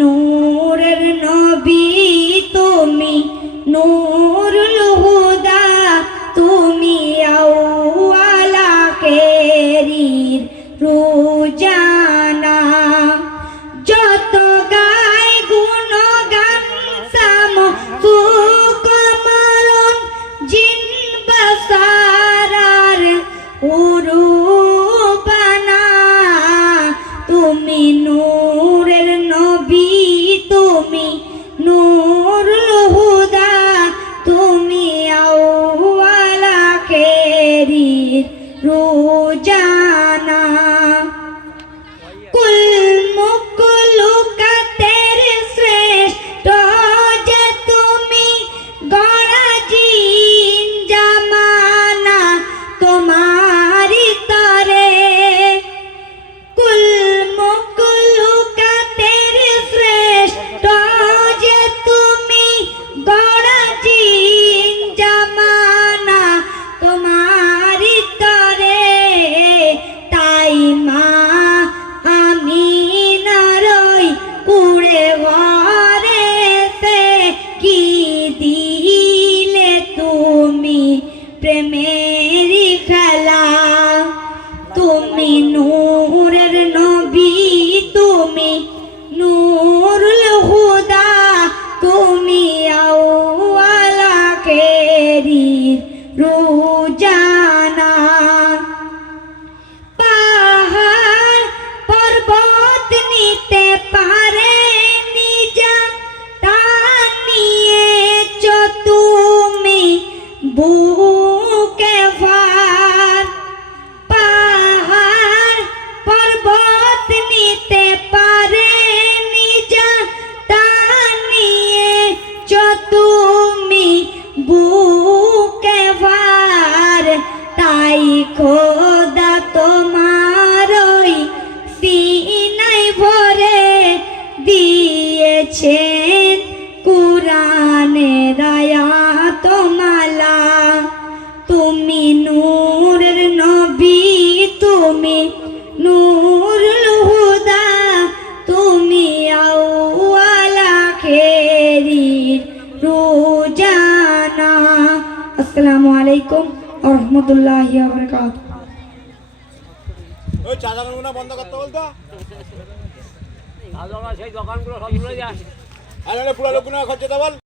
নূরের নবী, তুমি নূরুল হুদা, তুমি আউয়াল আখির রোজানা। যত গায় গুণগান সামসুক মারণ, জিন বাসারার উরুবানা। তুমি নূরের নবী, তুমি নূরুল হুদা, তুমি আউয়াল আখির রোজানা। কুল মুখলুকাতের শ্রেষ্ঠ যে তুমি, গড়া জিন জামানা তোমারি তরে। কুল মুখলুকাতের শ্রেষ্ঠ যে তুমি, গড়া জিন জামানা তোমারি তরে। তাই মা আমিনারই কুড়ে ঘরেতে কি দিলে তুমি প্রেমেরই খেলা। তুমি নূরের নবী, তুমি নূরুল হুদা, তুমি আউয়াল আখির রোজানা। পাহাড় পর্বত নিতে পারে নিজা, তা নিয়েছ তুমি বুকে ভার। পাহাড় পর্বত নিতে পারে নিজা, তা নিয়েছ তুমি বুকে ভার। তাই খোদা তোমারই সিনায় ভরে দিয়েছেন কুরআনের আয়াত মালা। তুমি নূরের নবী, তুমি নূরুল হুদা, তুমি আউয়াল আখির রোজানা। আসসালামু আলাইকুম ওয়া রাহমাতুল্লাহি ওয়া বারাকাতুহু। ওই চা দোকানগুলো বন্ধ করতে বলতো। সেই দোকানগুলো সব ঘুরে যায়। আর পুরো লোকগুলো খরচ বল।